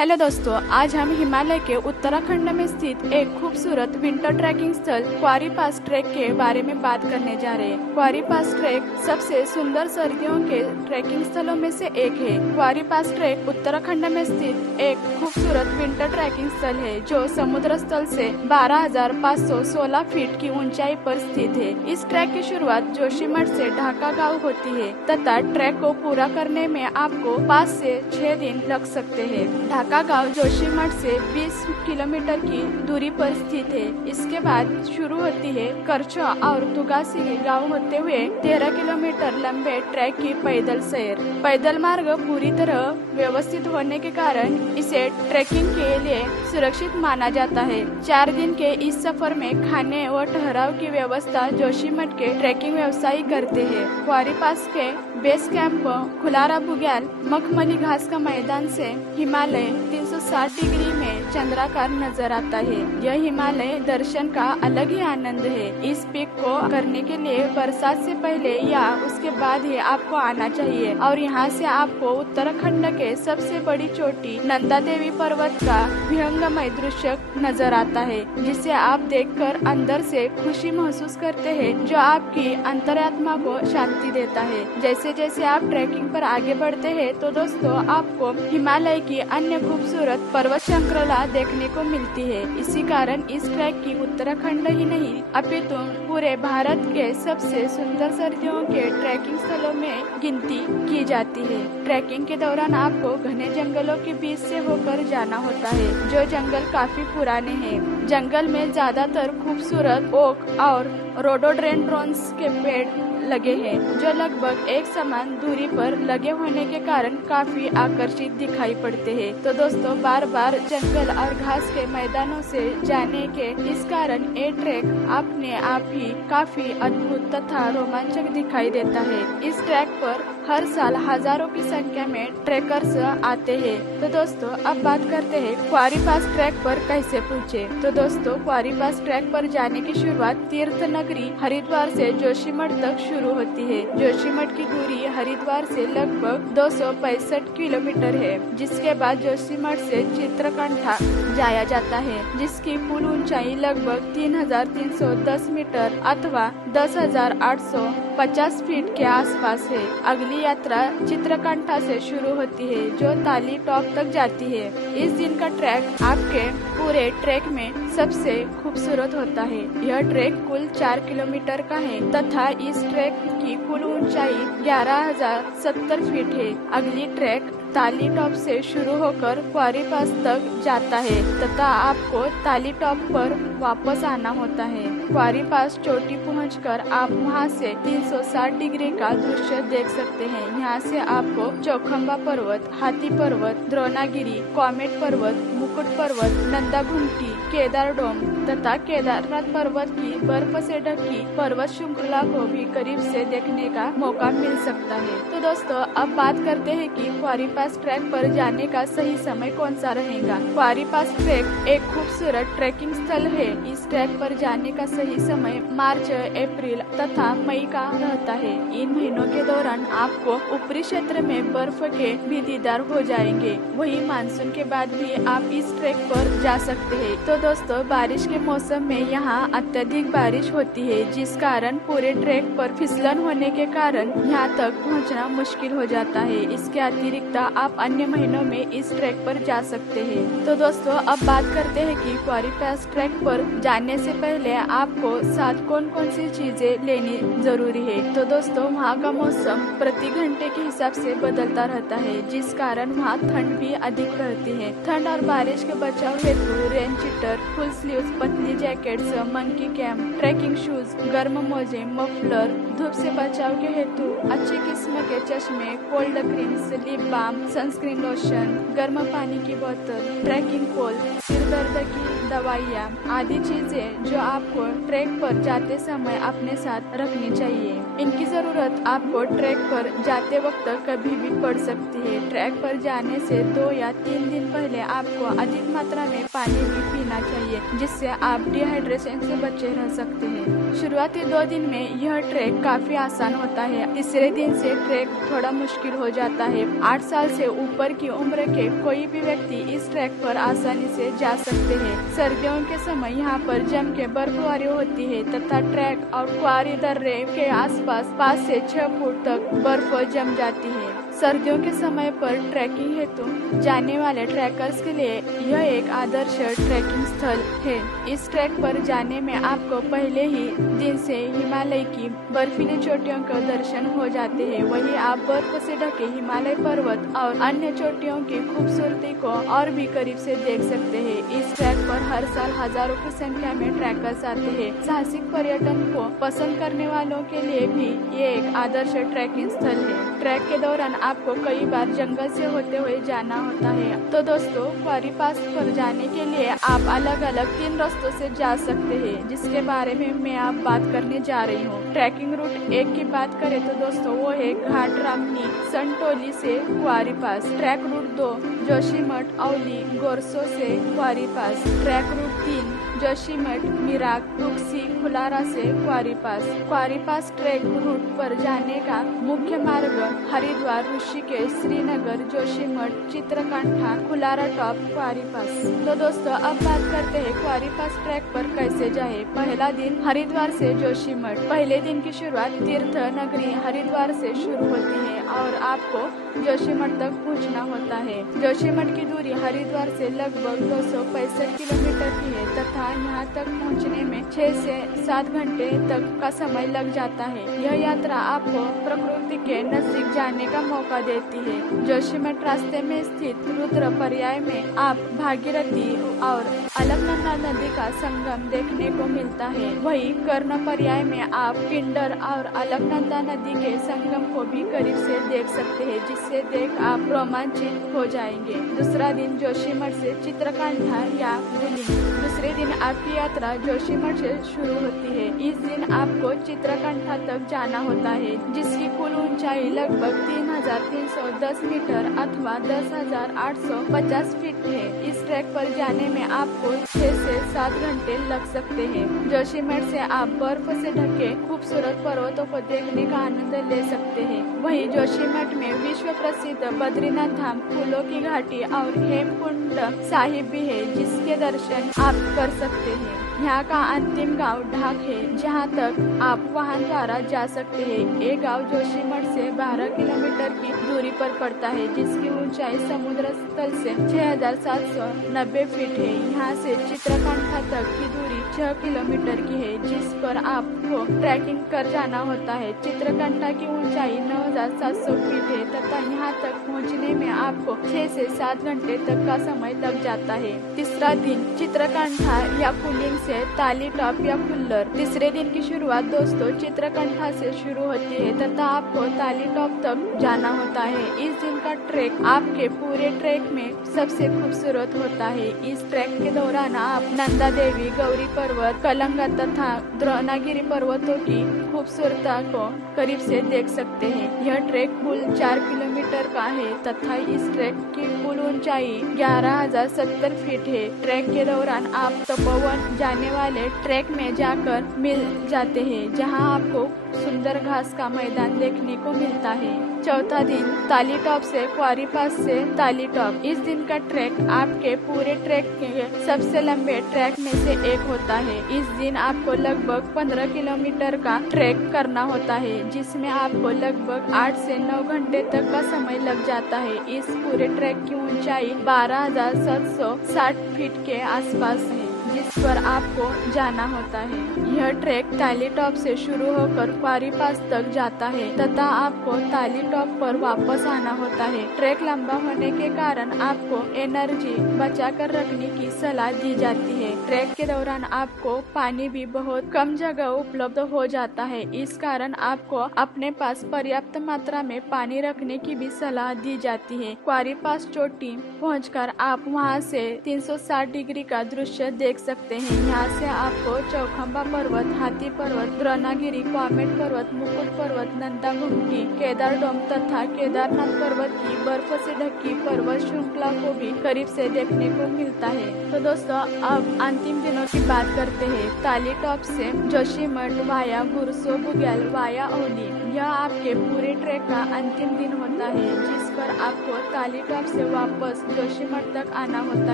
Hello दोस्तों, आज हम हिमालय के उत्तराखंड में स्थित एक खूबसूरत विंटर ट्रैकिंग स्थल क्वारी पास ट्रैक के बारे में बात करने जा रहे हैं। क्वारी पास ट्रैक सबसे सुंदर सर्दियों के ट्रैकिंग स्थलों में से एक है। क्वारी पास ट्रैक उत्तराखंड में स्थित एक खूबसूरत विंटर ट्रैकिंग स्थल है जो समुद्र स्थल से 12,516 फीट की ऊंचाई पर स्थित है। इस ट्रैक की शुरुआत जोशीमठ से ढाका गाँव होती है तथा ट्रैक को पूरा करने में आपको 5 से 6 दिन लग सकते हैं। ढाका गांव जोशीमठ से 20 किलोमीटर की दूरी पर स्थित है। इसके बाद शुरू होती है करछो और तुगासी गांव होते हुए 13 किलोमीटर लंबे ट्रैक की पैदल सैर। पैदल मार्ग पूरी तरह व्यवस्थित होने के कारण इसे ट्रैकिंग के लिए सुरक्षित माना जाता है। 4 दिन के इस सफर में खाने व ठहराव की व्यवस्था जोशीमठ के ट्रैकिंग व्यवसायी करते हैं। क्वारी पास के बेस कैंप खुलारा बुग्याल मखमली घास का मैदान से हिमालय 360 डिग्री में चंद्राकार नजर आता है। यह हिमालय दर्शन का अलग ही आनंद है। इस पीक को करने के लिए बरसात से पहले या उसके बाद ही आपको आना चाहिए और यहाँ से आपको उत्तराखंड के सबसे बड़ी चोटी नंदा देवी पर्वत का विहंगमय दृश्य नजर आता है, जिसे आप देखकर अंदर से खुशी महसूस करते हैं जो आपकी अंतरात्मा को शांति देता है। जैसे जैसे आप ट्रैकिंग पर आगे बढ़ते हैं तो दोस्तों आपको हिमालय की अन्य खूबसूरत पर्वत श्रृंखला देखने को मिलती है। इसी कारण इस ट्रैक की उत्तराखंड ही नहीं अपितु पूरे भारत के सबसे सुंदर सर्दियों के ट्रैकिंग स्थलों में गिनती की जाती है। ट्रैकिंग के दौरान आपको घने जंगलों के बीच से होकर जाना होता है जो जंगल काफी पुराने हैं। जंगल में ज्यादातर खूबसूरत ओक और रोडोडेंड्रॉन्स के पेड़ लगे हैं जो लगभग एक समान दूरी पर लगे होने के कारण काफी आकर्षित दिखाई पड़ते हैं। तो दोस्तों बार बार जंगल और घास के मैदानों से जाने के इस कारण ये ट्रैक अपने आप ही काफी अद्भुत तथा रोमांचक दिखाई देता है। इस ट्रैक पर हर साल हजारों की संख्या में ट्रैकर्स आते हैं। तो दोस्तों अब बात करते हैं क्वारी पास ट्रैक पर कैसे पहुँचे। तो दोस्तों क्वारी पास ट्रैक पर जाने की शुरुआत तीर्थ नगरी हरिद्वार से जोशीमठ तक शुरू होती है। जोशीमठ की दूरी हरिद्वार से लगभग 265 किलोमीटर है, जिसके बाद जोशीमठ से चित्रकंठा जाया जाता है जिसकी कुल ऊंचाई लगभग 3,310 मीटर अथवा 10,850 फीट के आसपास है। अगली यात्रा चित्रकंठा से शुरू होती है जो ताली टॉप तक जाती है। इस दिन का ट्रैक आपके पूरे ट्रैक में सबसे खूबसूरत होता है। यह ट्रैक कुल 4 किलोमीटर का है तथा इस ट्रैक की कुल ऊंचाई 11,070 फीट है। अगली ट्रैक ताली टॉप से शुरू होकर क्वारी पास तक जाता है तथा आपको ताली टॉप पर वापस आना होता है। क्वारी पास चोटी पहुंचकर आप वहां से 360 डिग्री का दृश्य देख सकते हैं। यहाँ से आपको चौखंबा पर्वत, हाथी पर्वत, द्रोणागिरी, कॉमेट पर्वत, मुकुट पर्वत, नंदा घुमटी, केदार डोम तथा केदारनाथ पर्वत की बर्फ से ढकी पर्वत श्रृंखला को भी करीब से देखने का मौका मिल सकता है। तो दोस्तों अब बात करते हैं कि क्वारी पास ट्रैक पर जाने का सही समय कौन सा रहेगा। क्वारी पास ट्रैक एक खूबसूरत ट्रैकिंग स्थल है। इस ट्रैक पर जाने का सही समय मार्च, अप्रैल तथा मई का रहता है। इन महीनों के दौरान आपको ऊपरी क्षेत्र में बर्फ के भी दीदार हो जाएंगे। वही मानसून के बाद भी आप इस ट्रैक पर जा सकते हैं। तो दोस्तों बारिश के मौसम में यहाँ अत्यधिक बारिश होती है जिस कारण पूरे ट्रैक पर फिसलन होने के कारण यहाँ तक पहुँचना मुश्किल हो जाता है। इसके अतिरिक्त आप अन्य महीनों में इस ट्रैक पर जा सकते हैं। तो दोस्तों अब बात करते हैं कि क्वारी पास ट्रैक पर जाने से पहले आपको साथ कौन कौन सी चीजें लेनी जरूरी है। तो दोस्तों वहाँ का मौसम प्रति घंटे के हिसाब से बदलता रहता है जिस कारण वहाँ ठंड भी अधिक रहती है। ठंड और बारिश के बचाव हेतु रेन चिटर, फुल स्लीव्स, पतली jackets, monkey cap, trekking shoes, गर्म मोजे, मफलर, धूप से बचाव के हेतु अच्छी किस्म के चश्मे, cold creams, lip balm, sunscreen lotion, गर्म पानी की बोतल, ट्रैकिंग पोल, सिर दर्द की दवाइयाँ आदि चीजें जो आपको ट्रैक पर जाते समय अपने साथ रखनी चाहिए। इनकी जरूरत आपको ट्रैक पर जाते वक्त कभी भी पड़ सकती है। ट्रैक पर जाने से 2 या 3 दिन पहले आपको अधिक मात्रा में पानी भी पीना चाहिए जिससे आप डिहाइड्रेशन से बचे रह सकते हैं। शुरुआती 2 दिन में यह ट्रैक काफी आसान होता है। तीसरे दिन से ट्रैक थोड़ा मुश्किल हो जाता है। 8 साल से ऊपर की उम्र के कोई भी व्यक्ति इस ट्रैक पर आसानी से जा सकते हैं। सर्दियों के समय यहाँ पर जम के बर्फबारी होती है तथा ट्रैक और क्वारी दर्रे के आसपास 5 से 6 फुट तक बर्फ जम जाती है। सर्दियों के समय पर ट्रैकिंग हेतु जाने वाले ट्रैकर्स के लिए यह एक आदर्श ट्रैकिंग स्थल है। इस ट्रैक पर जाने में आपको पहले ही दिन से हिमालय की बर्फीली चोटियों का दर्शन हो जाते हैं। वहीं आप बर्फ से ढके हिमालय पर्वत और अन्य चोटियों की खूबसूरती को और भी करीब से देख सकते हैं। इस ट्रैक पर हर साल हजारों की संख्या में ट्रैकर्स आते हैं। साहसिक पर्यटन को पसंद करने वालों के लिए भी ये एक आदर्श ट्रैकिंग स्थल है। ट्रैक के दौरान आपको कई बार जंगल से होते हुए जाना होता है। तो दोस्तों, क्वारी पास पर जाने के लिए आप अलग अलग 3 रास्तों से जा सकते हैं, जिसके बारे में मैं आप बात करने जा रही हूँ। ट्रैकिंग रूट 1 की बात करें तो दोस्तों वो है घाट रामनी संटोली से क्वारी पास। ट्रैक रूट 2 जोशीमठ औली गोरसो से क्वारी पास। ट्रैक रूट 3 जोशीमठ मिराक टुक्सी खुलारा से क्वारी पास। क्वारी पास ट्रैक रूट पर जाने का मुख्य मार्ग हरिद्वार, ऋषिकेश, श्रीनगर, जोशीमठ, चित्रकांठा, खुलारा टॉप, क्वारी पास। तो दोस्तों, अब बात करते हैं क्वारी पास ट्रैक पर कैसे जाए। पहला दिन हरिद्वार से जोशीमठ। पहले दिन की शुरुआत तीर्थ नगरी हरिद्वार से शुरू होती है और आपको जोशीमठ तक पहुंचना होता है। जोशीमठ की दूरी हरिद्वार से लगभग 265 किलोमीटर की है तथा यहाँ तक पहुँचने में 6 से 7 घंटे तक का समय लग जाता है। यह यात्रा आपको प्रकृति के नजदीक जाने का मौका देती है। जोशीमठ रास्ते में स्थित रुद्र पर्याय में आप भागीरथी और अलकनंदा नदी का संगम देखने को मिलता है। वहीं कर्ण पर्याय में आप पिंडर और अलकनंदा नदी के संगम को भी करीब से देख सकते हैं, जिससे देख आप रोमांचित हो जाएंगे। दूसरा दिन जोशीमठ से चित्रकांठा या गुलिंग। दूसरे दिन आपकी यात्रा जोशीमठ से शुरू होती है। इस दिन आपको चित्रकांठा तक जाना होता है, जिसकी कुल ऊंचाई लगभग 3310 मीटर अथवा 10,850 फीट है। इस ट्रैक पर जाने में आपको 6 से 7 घंटे लग सकते हैं। जोशीमठ से आप बर्फ से ढके खूबसूरत पर्वतों को देखने का आनंद ले सकते हैं। वहीं जोशीमठ में विश्व प्रसिद्ध बद्रीनाथ धाम, फूलों की घाटी और हेमकुंड साहिब भी है, जिसके दर्शन आप कर सकते हैं। यहाँ का अंतिम गांव ढाक है, जहाँ तक आप वाहन द्वारा जा सकते हैं। ये गांव जोशीमठ से 12 किलोमीटर की दूरी पर पड़ता है, जिसकी ऊंचाई समुद्र तल से 6,790 फीट है। यहाँ से चित्रकांठा तक की दूरी 6 किलोमीटर की है, जिस पर आपको ट्रैकिंग कर जाना होता है। चित्रकांठा की ऊंचाई 9,700 फीट है तथा यहाँ तक पहुँचने में आपको 6 से 7 घंटे तक का समय लग जाता है। तीसरा दिन चित्रकांठा या कुलिंग से ताली टॉप या कुल्लर। तीसरे दिन की शुरुआत दोस्तों चित्रकांठा से शुरू होती है तथा आपको ताली टॉप तक जाना होता है। इस दिन का ट्रैक आपके पूरे ट्रैक में सबसे खूबसूरत होता है। इस ट्रैक के दौरान आप नंदा देवी, गौरी पर्वत, कलंगा तथा द्रोणागिरी पर्वतों की खूबसूरता को करीब से देख सकते हैं। यह ट्रैक कुल 4 किलोमीटर का है तथा इस ट्रैक की कुल ऊंचाई 11,070 फीट है। ट्रैक के दौरान आप तपोवन जाने वाले ट्रैक में जाकर मिल जाते हैं, जहां आपको सुंदर घास का मैदान देखने को मिलता है। चौथा दिन ताली टॉप से क्वारी पास से ताली टॉप। इस दिन का ट्रैक आपके पूरे ट्रैक के सबसे लंबे ट्रैक में से एक होता है। इस दिन आपको लगभग 15 किलोमीटर का ट्रैक करना होता है, जिसमें आपको लगभग 8 से 9 घंटे तक का समय लग जाता है। इस पूरे ट्रैक की ऊंचाई 12,760 फीट के आसपास है, जिस पर आपको जाना होता है। यह ट्रैक ताली टॉप से शुरू होकर क्वारी पास तक जाता है तथा आपको ताली टॉप पर वापस आना होता है। ट्रैक लंबा होने के कारण आपको एनर्जी बचाकर रखने की सलाह दी जाती है। ट्रैक के दौरान आपको पानी भी बहुत कम जगह उपलब्ध हो जाता है, इस कारण आपको अपने पास पर्याप्त मात्रा में पानी रखने की भी सलाह दी जाती है। क्वारी पास चोटी पहुंचकर आप वहां से 360 डिग्री का दृश्य देख सकते हैं। यहाँ से आपको चौखंबा पर्वत, हाथी पर्वत, द्रोणागिरी, कॉमेट पर्वत, मुकुट पर्वत, नंदा घुमटी, केदार डोम तथा केदारनाथ पर्वत की बर्फ से ढकी पर्वत श्रृंखला को भी करीब से देखने को मिलता है। तो दोस्तों, अब अंतिम दिनों की बात करते हैं। ताली टॉप से जोशीमठ वाया गुरसो बुग्याल वाया औली, यह आपके पूरे ट्रैक का अंतिम दिन होता है, जिस पर आपको ताली टॉप से वापस जोशीमठ तक आना होता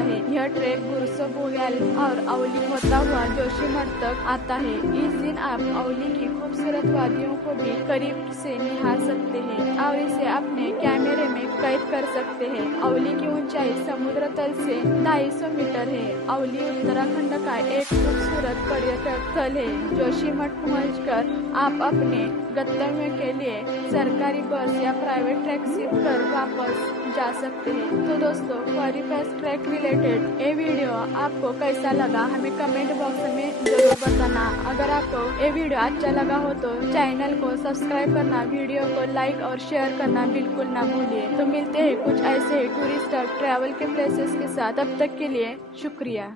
है। यह ट्रैक गुरसो बुग्याल और औली होता हुआ जोशीमठ तक आता है। इस दिन आप औली की खूबसूरत वादियों को भी करीब से निहार सकते हैं और इसे अपने कैमरे में कैद कर सकते हैं। औली की ऊंचाई समुद्र तल से 250 मीटर है। औली उत्तराखंड का एक खूबसूरत पर्यटक स्थल है। जोशीमठ पहुंचकर आप अपने गंतव्य के लिए सरकारी बस या प्राइवेट टैक्सी कर वापस जा सकते हैं। तो दोस्तों, क्वारी पास ट्रैक रिलेटेड ये वीडियो आपको कैसा लगा हमें कमेंट बॉक्स में जरूर बताना। अगर आपको ये वीडियो अच्छा लगा हो तो चैनल को सब्सक्राइब करना, वीडियो को लाइक और शेयर करना बिल्कुल ना भूलिए। तो मिलते हैं कुछ ऐसे टूरिस्ट ट्रैवल के प्लेसेस के साथ, तब तक के लिए शुक्रिया।